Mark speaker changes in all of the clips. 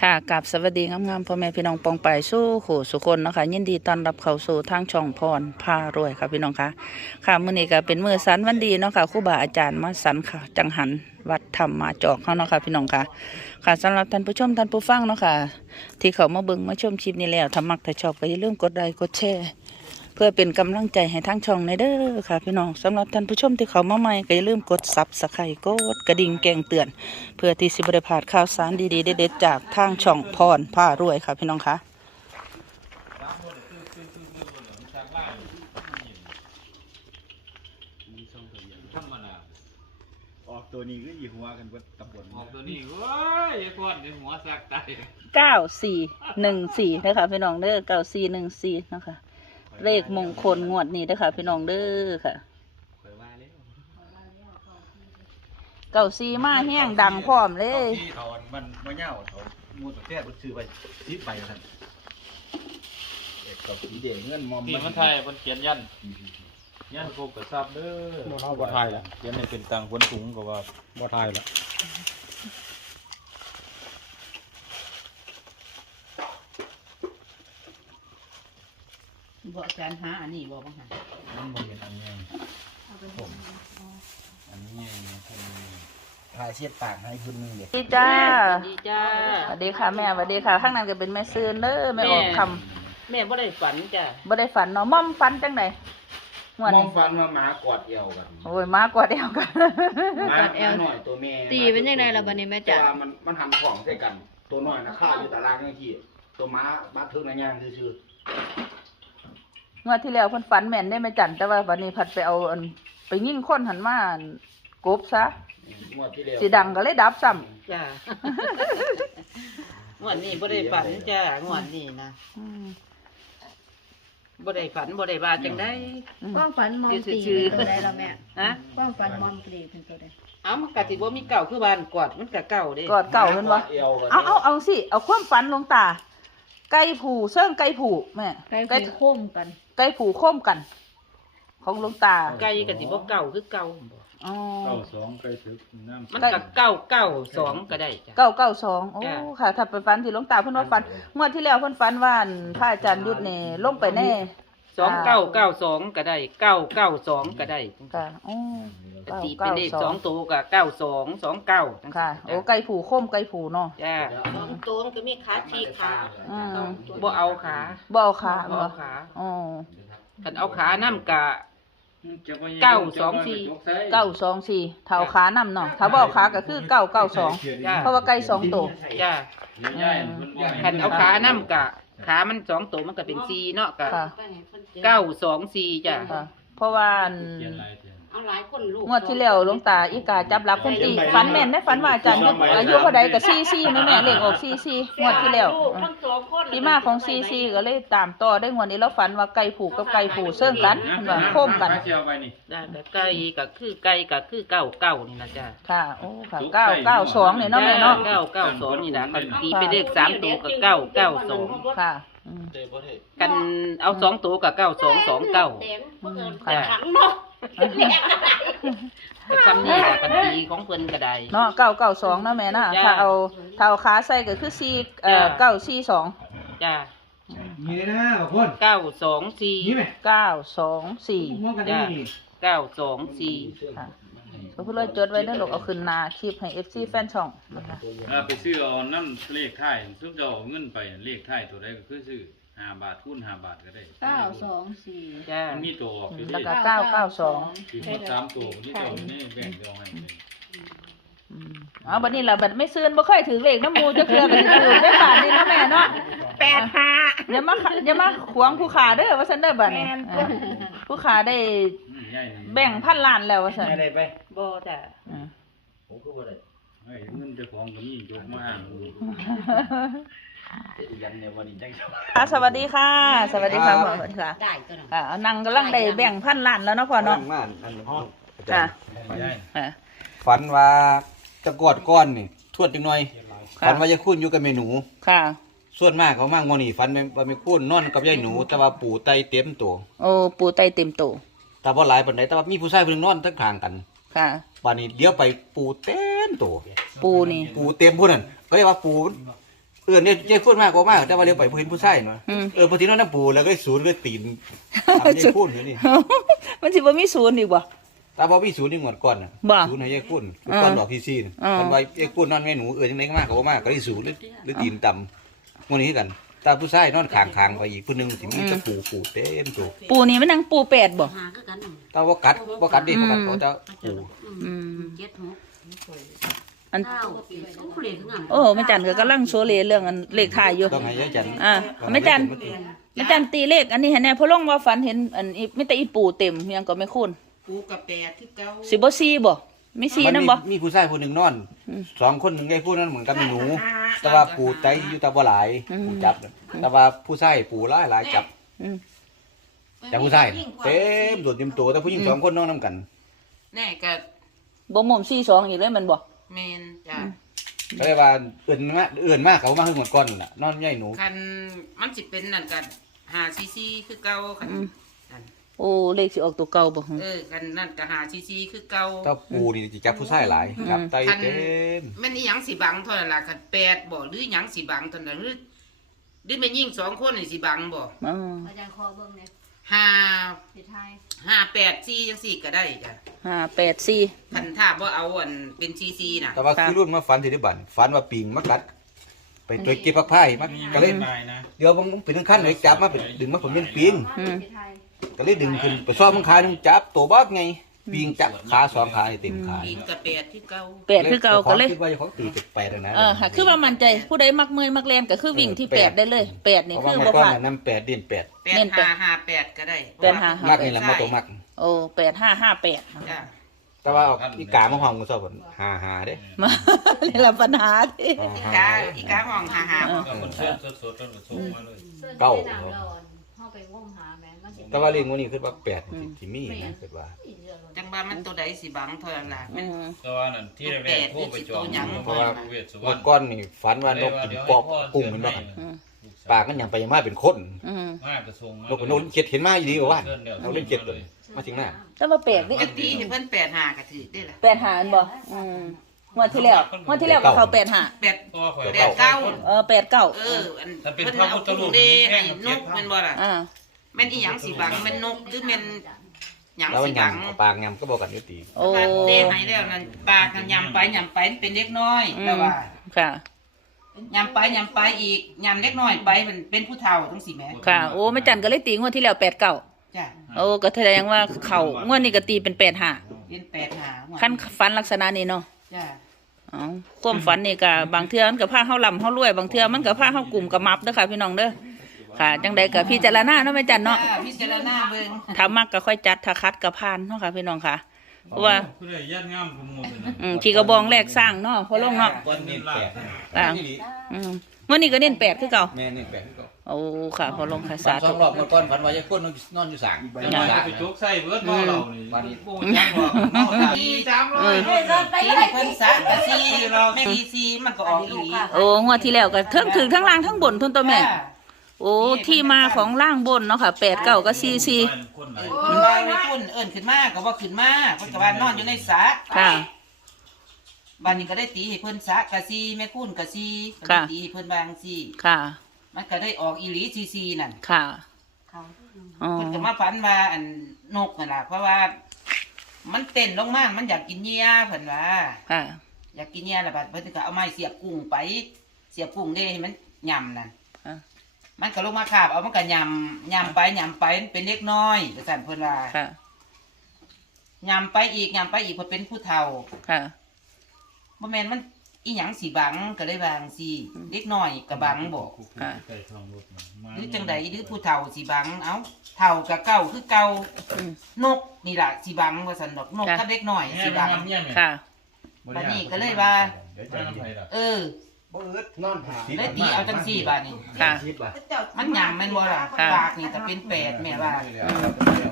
Speaker 1: ค่ะกับสวัสดีงามๆพ่อแม่พี่น้องปองไปสู้ขู่สุคนเนาะคะยินดีต้อนรับเข้าสู่ทางช่องพรพารวยค่ะพี่น้องค่ะค่ะมื้อนี้ก็เป็นมื้อสันวันดีเนาะค่ะครูบาอาจารย์มาสันค่ะ จังหันวัดธรรมมาจอกเขาเนาะค่ะพี่น้องค่ะ ค่ะสำหรับท่านผู้ชมท่านผู้ฟังเนาะค่ะ ที่เขามาเบิ่งมาชมคลิปนี้แล้วถ้ามักถ้าชอบก็อย่าลืมกดไลค์กดแชร์ เพื่อเป็นกำลังใจให้ทางช่องในเด้อค่ะ พี่น้องสำหรับท่านผู้ชมที่เขามาใหม่ก็อย่าลืมกดซับสไครต์กดกระดิ่งแจ้งเตือน เพื่อที่สิบริพลาดข่าวสารดีๆเด็ดๆจากทางช่องพรผ้ารวยค่ะ พี่น้องคะ
Speaker 2: ธรรมดา
Speaker 3: ออกตัวนี้ก็ยีหัวกันเบิดตำบล
Speaker 2: ออกตัวนี้เว้ยไอ้ก้อนในหัวสักไต
Speaker 1: เก้าสี่หนึ่งสี่นะคะพี่น้องเด้อเก้าสี่หนึ่งสี่นะคะ เลขมงคลงวดนี้นะคะพี่น้องเด้อค่ะ
Speaker 2: เคยว่าแล้ว
Speaker 1: เก้าสี่มาแห้งดังพร้อมเลย
Speaker 3: ที่เขาอันมันมันเหย้าเขามูตัวแท้ซื้อไปสิบใบท่านเอกกับสีแดงเงินมอม
Speaker 2: นี่มันไทยมันเขียนยันยันโคกกระซับเด้อ
Speaker 3: บ่เท่าบ่ไทยละ
Speaker 2: เขียนให้เป็นตังคนถุงก็ว่า
Speaker 3: บ่ไทยละ
Speaker 1: บอกอาจารย์หาอันนี้บอกบ้างค่ะ
Speaker 2: มันบ่เป็นอันใหญ่ผมอันนี้ใหญ่นะท่าน
Speaker 3: พาเช็ดปากให้คุณนึงเด็ก
Speaker 1: ดีจ้า
Speaker 4: ดีจ้า
Speaker 1: สวัสดีค่ะแม่สวัสดีค่ะข้างนั้นก็เป็นแม่ซื้อเด้อแม่ออกค
Speaker 4: แม่บ่ได้ฝันจ้ะำ
Speaker 1: บ่ได้ฝันเนาะม่อมฝันจังไหนงวด
Speaker 3: มอ
Speaker 1: นี้
Speaker 3: งฟันว่าหมากอดเอวกัน
Speaker 1: โอ้ยมากกว่าเดียวกัน
Speaker 3: หมาหมาหน่อยตัวแม่
Speaker 4: ตีเป็นยังไงล่ะบัดนี้แม่จ๋า
Speaker 3: แต่ว่ามันมันหันของใส่กัน ตัวน้อยนะข้าอยู่ตารางทั้งที่ ตัวม้าบ้าเทิงในย่างซื่อ ง
Speaker 1: วดที่แล้วเพิ่นฝันแม่นได้ไหมจันแต่ว่าวันนี้พัดไปเอาอันไปยิงคนหันมาอันกบซะ
Speaker 3: ๆงวดที่แล้ว
Speaker 1: สิดังก็เลยดับซ้ำ
Speaker 4: จ้างวดนี้บ่ได้ฝันจ้างวดนี้นะ
Speaker 1: อืม
Speaker 4: บ่ได้ฝันบ่ได้ว่าจังได๋
Speaker 1: อืม
Speaker 5: ความฝันมอมตี
Speaker 4: ชื่อ
Speaker 5: เป็นตัวใดเราแม่
Speaker 4: ฮะ
Speaker 5: ความฝันมอมตีเป็นตัวใด
Speaker 4: เอามันก็สิบ่มีเก่าคือบ้านกอดมันก็เก่าเด้
Speaker 1: กอดเก่าเพิ่นวะ
Speaker 3: หมกอดวกัน
Speaker 1: เอาเอาเอาสิเอาความฝันลงตา ไก่ผูเสื่องไก่ผูแม่
Speaker 5: ใกล้ผูโค้มกัน
Speaker 1: ไก่ผูโค้มกัน ของหลวงตา
Speaker 4: ไก่ก็สิบ่เก่าคือเก่าบ่
Speaker 1: อ๋อ
Speaker 2: เก้าสองใกล้ถึกน้ำ
Speaker 4: มันก็เก่าเก่าสองก็ได้จ้ะ
Speaker 1: เก้าเก้าสองโอ้
Speaker 4: จ้ะ
Speaker 1: ค่ะ ถ้าไปฝันที่หลวงตาเพิ่นว่าฝันงวดที่แล้วเพิ่นฝันว่าอั่นพระอาจารย์ยุทธนี่ลงไปแน่
Speaker 4: สองเก้าเก้าสองก็ได้เก้าเก้าสองก็ได้
Speaker 1: ค่ะอ๋อ
Speaker 4: ก็
Speaker 1: เก้า
Speaker 4: ตีเป็น
Speaker 1: เก้า
Speaker 4: เลข
Speaker 1: ส
Speaker 4: ส
Speaker 1: อ
Speaker 4: องงตัวก็เก้าสองสองเก้าจังซี้
Speaker 1: ค่ะ โอ้
Speaker 4: จ้ะ
Speaker 1: ไก่ผูโค้มไก่ผูเนาะ
Speaker 4: จ้า
Speaker 5: สองตัวมันก็มีขาชีขา
Speaker 1: อืม
Speaker 4: บ่เอาขา
Speaker 1: บ่เอาขา
Speaker 4: บ่
Speaker 1: บ่
Speaker 4: เอาขา
Speaker 1: อ๋อ
Speaker 4: คันเอาขานํกะ เก้าสองสี่
Speaker 1: เก้าสองสี่เท้าขานํเนาะถ้าบ่เอาขาก็คือเก้าเก้าสอง
Speaker 4: จ้า
Speaker 1: เพราะว่าไก่สองตัว
Speaker 4: จ้า คันเอาขานํกะ ขามันสองตัวมันก็เป็นสี่เนาะกะ
Speaker 1: ค่ะ
Speaker 4: เก้าสองสี่จ้า
Speaker 1: ค่ะ เพราะว่าอั่น
Speaker 5: เอาหลายคนลูก
Speaker 1: งวดที่แล้วหลวงตาอีกาจับรับคนตีฝันแม่นได้ฝันว่าอาจารย์ยุทธอายุเท่าใดก็ซี่ซี่แม่แม่เลขออกซี่ซี่งวดที่แล้ว
Speaker 5: ลูก
Speaker 1: อืม
Speaker 5: ทั้งสองคน
Speaker 1: ที่มาของซี่ซี่ก็เลยตามต่อได้งวดนี้แล้วฝันว่าไก่ผูกกับไก่ผูเสื่องกันเพิ่นว่าโค้มกัน
Speaker 2: เชียวไปนี่
Speaker 4: จ้าแต่ไก่ก็คือไก่ก็คือเก้าเก้านี่นะจ้า
Speaker 1: ค่ะโอ้ค่ะเก้าเก้าสองเนี่ยเนาะแม่เนาะ
Speaker 4: เก้าเก้าสองนี่นะคันตีเป็นเลขสามตัวก็เก้าเก้าสอง
Speaker 1: ค่ะอืม
Speaker 4: กันเอาสองตัวก็เก้าสองสองเก้า
Speaker 1: ค่ะ
Speaker 5: ขังเนาะ
Speaker 4: ก็ซ้ำนี่แหละกันตีของเพิ่นก็ได้
Speaker 1: เนาะเก้าเก้าสองเนาะแม่นะ
Speaker 4: จ้ะ
Speaker 1: ถ้าเอาถ้าเอาขาใส่ก็คือซี่เอ่อ
Speaker 4: จ้ะ
Speaker 1: เก้าซี่สอง
Speaker 4: จ้า
Speaker 3: นี่นะบอกคน
Speaker 4: เก้าสองสี่
Speaker 3: นี่ไหม
Speaker 1: เก้าสองสี่
Speaker 3: มองกันได้นี่
Speaker 4: เก้าสองสี่
Speaker 1: ค่ะก็เพื่อเลยจดไว้เด้อลูกเอาขึ้นหน้าคลิปให้ FC แฟนช่องนะคะ
Speaker 2: อ่าไปซื้อเอาน้ำเลขไทายซุปเจ้าเอาเงินไปเลขไทายตัวใดก็คือซื้อ ห้าบาทคูณห้าบาทก็ได้
Speaker 5: เก้าสองสี่
Speaker 4: จ้า
Speaker 2: มันมีตัวออกอยู่
Speaker 1: แล้ว
Speaker 2: ที่
Speaker 1: ก็เก้าเก้าสอง
Speaker 2: คือหมดสามตัวที่เจ้านี่แบ่งเจ้าให้เลย
Speaker 1: อืมเอาบัดนี้ล่ะบัดไม่ซื้อบ่เคยถือเลขน้ำหมูจะเคลือก็สิถือได้บาทนี่เนาะแม่เนาะ
Speaker 5: แปดห้า
Speaker 1: อย่ามาอย่ามาขวางผู้ขาเด้อว่าซั่นเด้อบัดนี้
Speaker 5: แม่น
Speaker 1: อ่าผู้ขาได้
Speaker 2: อืมใหญ่นี่
Speaker 1: แบ่งพันล้านแล้วว่าซั่น
Speaker 3: ไม่ได้ไป
Speaker 4: บ่จ้า
Speaker 1: อืม
Speaker 3: ผมก็บ่ได้
Speaker 2: เฮ้ยเงินเจ้าของก็มียกมาอ้างดู
Speaker 3: ยันในวันนี้จัง
Speaker 1: ค่ะสวัสดีค่ะ สวัสดีค่ะพ่อสวัสดีค่ะ
Speaker 5: ได้ตัวนั้น
Speaker 1: ค่ะเอานั่งกำลังได้แบ่งพันล้านแล้วเนาะพ่อเนาะ
Speaker 6: ม่านอันนี้
Speaker 1: ค่ะ
Speaker 2: ใหญ่
Speaker 1: ค่ะ
Speaker 6: ฝันว่าตะกอดก้อนนี่ทวดจังหน่อย
Speaker 1: ค่ะ
Speaker 6: ฝันว่ายายคุ้นอยู่กับแม่หนู
Speaker 1: ค่ะ
Speaker 6: ส่วนมากเขามากงอนี่ฝันว่าแม่คุ้นนอนกับยายหนู แต่ว่าปู่ไตเต็มตัว
Speaker 1: โอ้ปูไตเต็มโต
Speaker 6: แต่ว่าหลายปานใดแต่ว่ามีผู้ชายคนหนึงนอนทั้งทางกัน
Speaker 1: ค่ะ
Speaker 6: วันนี้เดี๋ยวไปปู่เต็มตัว
Speaker 1: ปูนี่
Speaker 6: ปู่เต็มผู้นั้นก็เรียกว่าปู เออเนี่ยเจ๊พูดมากกว่ามากแต่ว่าเรียกไปเห็นผู้ชายเนาะ
Speaker 1: อืม
Speaker 6: เออพอทีนั้นน้ำปูแล้วก็ศูนย์ก็ตีนทำยายพูดอยู่นี่
Speaker 1: มันสิบ่มีศูนย์อีกบ่
Speaker 6: ตาบอพี่ศูนย์นี่หมดก่อนน่ะ
Speaker 1: บ่
Speaker 6: ศูนย์ให้ยายพูดก่อนดอกที่ซี่น่ะ
Speaker 1: อ่า
Speaker 6: มันไว้ยายพูดนอนแม่หนูเออจังไดก็มากก็บ่มากก็ได้ศูนย์หรือหรือตีนต่ำมื้อนี้คือกัน ตาผู้ชายนอนข้างๆไปอีกผู้หนึงสิมีแตะปูปูเต็มตัว
Speaker 1: ปูนี่มันนังปูแปดบ่
Speaker 5: หาคือกัน
Speaker 6: ตาบ่กัดบ่กัดดิบ่กัดเขาจะปู
Speaker 1: อืม
Speaker 5: เจ็ดหก
Speaker 1: อัน
Speaker 5: เก้าสิบสองเลขคือกัน
Speaker 1: โอ้แม่จันก็กำลังโซเลเรื่องอันเลขท้ายอยู่
Speaker 6: ต้องให้ยายจัน
Speaker 1: อ่าแม่จันแม่จันตีเลข อันนี้ให้แน่เพราะลงว่าฝันเห็นอันอีมีแต่อีปูเต็มยังก็ไม่คุ้น
Speaker 4: ปูกับแปดคือเก่า
Speaker 1: สิบ่ซีบ่มีซีนำบ่
Speaker 6: มันมีมีผู้ชายผู้หนึงนอน
Speaker 1: อืม
Speaker 6: สองคนหนึงยายพูดนั่นเหมือนกับแม่หนู แต่ว่าปูไตอยู่แตาบ่หลาย
Speaker 1: อืม
Speaker 6: ปูจับน่ะแต่ว่าผู้ชายปูหลายหลายจับ
Speaker 1: อืม
Speaker 6: แต่ผู้ชายน่ะเต็มตัวเต็มตัวแต่ผู้หญิงสองคนนอนนํกัน
Speaker 4: แน่ก็
Speaker 1: บ่หม่อมซีสองอีกเลยแมันบ่
Speaker 4: แมนจ้ะ
Speaker 6: ก็เลยว่าเอื่นมาเอื่นมากเขามาขึ้นหมดก้อนนั่นล่ะนอนใหญ่หนู
Speaker 4: คันมันสิเป็นนั่นกันหาซีซีคือเก่าคันนั่น
Speaker 1: โอ้เลขสิออกตัวเก่าบ่หึ
Speaker 4: เออคันนั่นก็หาซีซีคือเก่า
Speaker 6: ถ้าปูนี่จะจับผู้ชายหลายจับไต
Speaker 4: คัน
Speaker 6: เต็ม
Speaker 4: แม่นอีหยังสิบังเท่านั้นล่ะคันแปดบ่หรือหยังสิบังเท่านั้นหรือหรือแม่นยิ่งสองคนนี่สิบังบ่
Speaker 1: อ๋อ
Speaker 5: อาจารย์คอเบิ่งเนี่ย
Speaker 4: ห้า
Speaker 5: สิไทย
Speaker 4: ห้าแปดซีจังสี่ก็ได้จ้ะ
Speaker 1: ห้าแปดสี่
Speaker 4: คันถ้าบ่เอาอันเป็นซีซีน่ะ
Speaker 6: แต่ว่า
Speaker 1: ค่ะ
Speaker 6: คือรุ่นมาฟันที่ที่บันฟันว่าปิงมากัด ไปตัวเก็บผักไผ่มาก็เลย
Speaker 2: ตายนะ
Speaker 6: เดี๋ยวมันเป็นขั้นเลยจับมาเป็นดึงมาผมเป็นปิง
Speaker 1: อืม
Speaker 5: สิไทย
Speaker 6: ก็เลยดึงขึ้นไปซ้อมมันขาหนึงจับตัวบอสไง ปิงจับขาสองขาให้เต็มขา
Speaker 4: ปีนกับแปดคือเก่า
Speaker 1: แปดคือเก่าก็เลย
Speaker 6: คิดว่าจะเขาตีจากแปดแล้วนะ
Speaker 1: เออค่ะคือว่ามั่นใจผู้ใดมักเมอยมักแลนก็คือวิ่งที่แปดได้เลยแปดนี่
Speaker 6: เพราะ
Speaker 1: คื
Speaker 6: ว่า
Speaker 4: อ
Speaker 6: เมื่อก่อน
Speaker 1: บ่ผ่าน
Speaker 6: น่ะน้ำแปดเด่นแปด
Speaker 4: แปด
Speaker 1: เน้นแปด
Speaker 4: ห้าห้าแปดก็ได้
Speaker 1: แปดห้าห้า
Speaker 6: มากนี่แหละมาตัวมัก
Speaker 1: โอ้แปดห้าห้าแปด
Speaker 4: จ้ะ
Speaker 6: แต่ว่าเอาอีกามาห้องก็ชอบหาหาเด้
Speaker 1: มานี่ละปัญหาที่
Speaker 6: อ๋อ
Speaker 4: อี
Speaker 6: ห
Speaker 4: กาอีกาห้องห้าห้า
Speaker 1: เออ
Speaker 2: ก็คนเชิญสดๆต้นก็ส่งมา เลย
Speaker 6: เก้า
Speaker 5: เฮาไปงมหาแม่มันสิ
Speaker 6: แต่ว่าเรื่องวันนี้คือว่าแปดที่มีนะคือว่า
Speaker 4: จังว่ามันตัวใดสิบังเท่านั้นล่ะ
Speaker 1: อื
Speaker 4: มัน
Speaker 1: ม
Speaker 2: แต่ว่านั่นที่แรกๆโทรไปจอง
Speaker 6: เพราะว่า
Speaker 2: เวทสุวร
Speaker 6: เมื่
Speaker 2: ร
Speaker 6: อ
Speaker 2: ณ
Speaker 6: ก่อนนี่ฝันว่านกกินปอบกุ้งมันว่า
Speaker 1: อืม
Speaker 6: ปากมันยังไปยังมาเป็นคน
Speaker 1: อืม
Speaker 2: มากกระทรวง
Speaker 6: นกเป็นนกเจ็ดเห็นมาอยู่ดีกว่าว่าเราเล่นเจ็ดเลยมาถึงหน้า
Speaker 1: แต่ว่าแปดนี่
Speaker 4: ปกติให้เพิ่นแปดห้าก็ถือได้ล่ะ
Speaker 1: แปดหาอันบ่อืมงวดที่แล้วงวดที่แล้วก็เข้าแปดหา
Speaker 4: แปด
Speaker 2: เพราะว่าข่อย
Speaker 4: แปดเก้า
Speaker 1: เออแปดเก้า
Speaker 4: เอออัน
Speaker 2: ถ้าเป็น
Speaker 4: เพิ่น
Speaker 2: พระ
Speaker 4: เอา
Speaker 2: พุทธรู
Speaker 4: ถุ
Speaker 2: ป
Speaker 4: งเด
Speaker 2: นี่แพ
Speaker 4: ให้
Speaker 2: ง
Speaker 4: นกแม่นบ่ล่ะ
Speaker 1: อ่า
Speaker 4: แม่นอีหยังสิบังแม่นนกหรือแม่นหยัง
Speaker 6: แล้วมั
Speaker 4: สิ
Speaker 6: น
Speaker 4: บัง
Speaker 6: ยำเอาปากยำก็บอกกันอยุติ
Speaker 1: โอ้
Speaker 4: ว่าเดให้แล้วนั่นปากกันยำไปยำไปมันเป็นเล็กน้อย
Speaker 1: อืม
Speaker 4: แล้วว่า
Speaker 1: ค่ะ
Speaker 4: ยำไปยำไปอีกยำเล็กน้อยไปมันเป็นผู้เฒ่าทั้งสี่แม่
Speaker 1: ค่ะ โอ้ไม่จันก็เลยตีงวดที่แล้วแปดเก้า
Speaker 4: จ้ะ
Speaker 1: โอ้ก็แสดงว่าเขางวดนี้ก็ตีเป็นแปดหา
Speaker 4: เรียนแปดหาหัว
Speaker 1: ขั้นฝันลักษณะนี้เนาะ
Speaker 4: จ้ะ
Speaker 1: อ๋อความฝันนี่ก็บางเทื่อมันก็พาเฮาลำเฮารวยบางเทื่อมันก็พาเฮากลุ่มกับมับเด้อค่ะพี่น้องเด้อ ค่ะ จังใดก็พิจารณาเนาะแม่จันเนาะ
Speaker 4: จ้พิจารณาเบิ่ง
Speaker 1: ถ้ามักก็ค่อยจัดถ้าคัดก็ผ่านเนาะค่ะพี่น้องค่ะ เพราะว่า
Speaker 2: เพื่อญาติงามขโมยนะ
Speaker 1: อืมขี่กระบองแรกสร้างเนาะพอลงเนาะ
Speaker 6: ก้อนนี่แปด
Speaker 1: อ่า อืมวันนี้ก็เน้นแปดคือเก่า
Speaker 6: แม่นี่แปดก็
Speaker 1: โอ้ค่ะพอลงค่ะ
Speaker 6: ฝั
Speaker 1: สาน
Speaker 6: สอ
Speaker 1: ธุ
Speaker 6: งรอบเมื่อก่อนฝันว่าจะก้นนอนอยู่สาง
Speaker 2: จังหวะไปจุกใส่เบิดบ่เรานี่
Speaker 6: วันนี้
Speaker 2: โอ้จังหวะเมาตาดีจามเลย
Speaker 4: ที่เพิ่นสักกะซีแม่ดีซีมันก็ออกอีหลี
Speaker 1: โอ้งวดที่แล้วก็เทั้งถึงทั้งล่างทั้งบนทุนตัวแม่
Speaker 4: จ้ะ
Speaker 1: โอ้ที่มาของล่างบนเนาะค่ะแปดเก้าก็สี่สี่
Speaker 2: คนไหน
Speaker 4: เออมันว่าไม่คุ้นเอิ้นขึ้นมาก็บ่ขึ้นมาเพิ่นก็ว่านอนอยู่ในสระ
Speaker 1: ค่ะ
Speaker 4: บ้านนี้ก็ได้ตีให้เพิ่นสระกะซีแม่คุ้นกะซีก็ได้
Speaker 1: ค่ะ
Speaker 4: ตีให้เพิ่นบางซี
Speaker 1: ค่ะ
Speaker 4: มันก็ได้ออกอีหลีซีซีนั่น
Speaker 1: ค่ะ
Speaker 5: เขา
Speaker 1: อ๋อ
Speaker 4: เพิ่นก็มาฝันว่าอันนกนั่นล่ะเพราะว่า มันเต้นลงมามันอยากกินเหยื่อเพิ่นว่า
Speaker 1: ค่ะ
Speaker 4: อยากกินเหยื่อแล้วบัดเพิ่นก็เอาไม้เสียบกุ้งไป เสียบกุ้งได้ให้มันยำนั่น
Speaker 1: ค่ะ
Speaker 4: มันก็ลงมาคาบเอามันก็ยำยำไปยำไปมันเป็นเล็กน้อยว่าซั่นเพิ่นว่า
Speaker 1: ค่ะ
Speaker 4: ยำไปอีกยำไปอีกเพิ่นเป็นผู้เฒ่า
Speaker 1: ค่ะ
Speaker 4: บ่แม่นมันอีหยังสิบังก็ได้บางสิเล็กน้อยก็บังบ่
Speaker 1: ค่ะ
Speaker 2: ใส่ทองรถมา
Speaker 4: หรือจังใดหรือผู้เฒ่าสิบังเอ้าเฒ่ากับเก่าคือเก่า
Speaker 1: อืม
Speaker 4: นกนี่ล่ะสิบังว่าซั่นดอกนก
Speaker 1: ค่ะ
Speaker 4: กับเล็กน้อย
Speaker 2: แม่
Speaker 4: สิ
Speaker 2: บั
Speaker 4: บั
Speaker 2: ง
Speaker 4: ง
Speaker 2: เนี่ยเนี่ย
Speaker 1: ค่ะ
Speaker 4: บัดนี้ก็เลยว่า
Speaker 6: เดี๋ยวจะ
Speaker 2: มาทำไมล่ะ
Speaker 4: เออ
Speaker 6: บ่อึดนอนหา
Speaker 4: เลยตีเอาจังซี่บาดนี้
Speaker 1: ค่ะ
Speaker 6: คิดว่า
Speaker 4: มันยำแม่นบ่ล่ะ
Speaker 1: ค่ะ
Speaker 4: ปากนี่ก็เป็นแปดแม่ว่า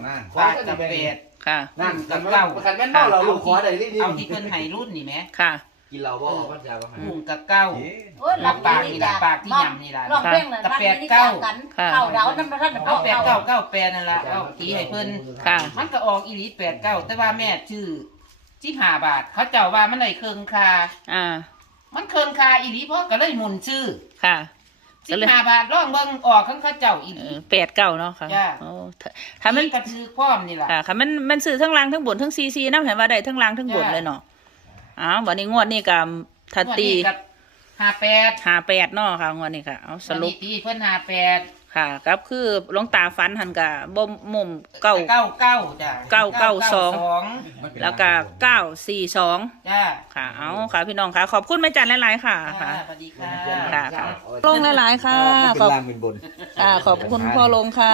Speaker 6: งาน
Speaker 4: ปากกับแปด
Speaker 1: ค่ะ
Speaker 6: นั่นกันเก้าคันแม่นเมาเราลูกขอได้นี่นี่
Speaker 4: เอาที่เพิ่นให้รุ่นนี่แหม
Speaker 1: ค่ะ
Speaker 6: กินเราบ่พันยาบ่ให้
Speaker 4: กุ้งกับเก้า
Speaker 5: โอ้ย
Speaker 4: รับปากนี่ล่ะปากที่ยำนี่ล่ะ
Speaker 5: รอบเพ่งเลย
Speaker 4: กับแปดเก้า
Speaker 1: ค่ะ
Speaker 5: เข้าเดาน้ำมันท่าน
Speaker 4: เอาแปดเก้าเก้าแปดนั่นล่ะเอาตีให้เพิ่น
Speaker 1: ค่ะ
Speaker 4: มันก็ออกอีหลีแปดเก้าแต่ว่าแม่ชื่อที่ห้าบาท เขาเจ้าว่ามันได้เครื่องคา
Speaker 1: อ่า
Speaker 4: มันเคินคาอีหลีเพราะก็เลยหมุนชื่อ
Speaker 1: ค่ะ
Speaker 4: สิบห้าบาทร่องเบิ่งออกข้างเข้าเจ้าอีห
Speaker 1: เอ
Speaker 4: ลี
Speaker 1: อแปดเก้าเนาะค่ะ
Speaker 4: จ้ะ
Speaker 1: โอ้ถ้าถ้ามัน
Speaker 4: กระถือพร้อมนี่ล่ะ
Speaker 1: ค่ะค่ะมันมันซื้อทั้งล่างทั้งบนทั้งซีซีน้ำเห็นว่าได้ทั้งล่างทั้งบน
Speaker 4: จ้ะ
Speaker 1: เลยเนาะอ้าววันนี้งวดนี้กับทัดตี
Speaker 4: งวดนี้กับห้าแปด
Speaker 1: หาแปดเนาะค่ะงวดนี้ค่ะเอาสรุป
Speaker 4: วันนี้ตีเพิ่นห้าแปด
Speaker 1: ค่ะครับคือหลวงตาฟันหันกับบ่มมุมเก้า
Speaker 4: เก้าเก้าจ้ะ
Speaker 1: เก้าเก้าสอง
Speaker 4: ง
Speaker 1: แล้วก็เก้าสี่สอง
Speaker 4: จ้า
Speaker 1: ค่ะเอาค่ะพี่น้องค่ะ ขอบคุณแม่จันหลายๆค่ะค่ะ
Speaker 4: สวัสดีค่ะ
Speaker 1: ค่ะค่ะลงหลายๆค่ะ
Speaker 6: เป็น
Speaker 1: ขอบ
Speaker 6: ล่างเป็นบน
Speaker 1: ค่ะขอบคุณพ่อลงค่ะ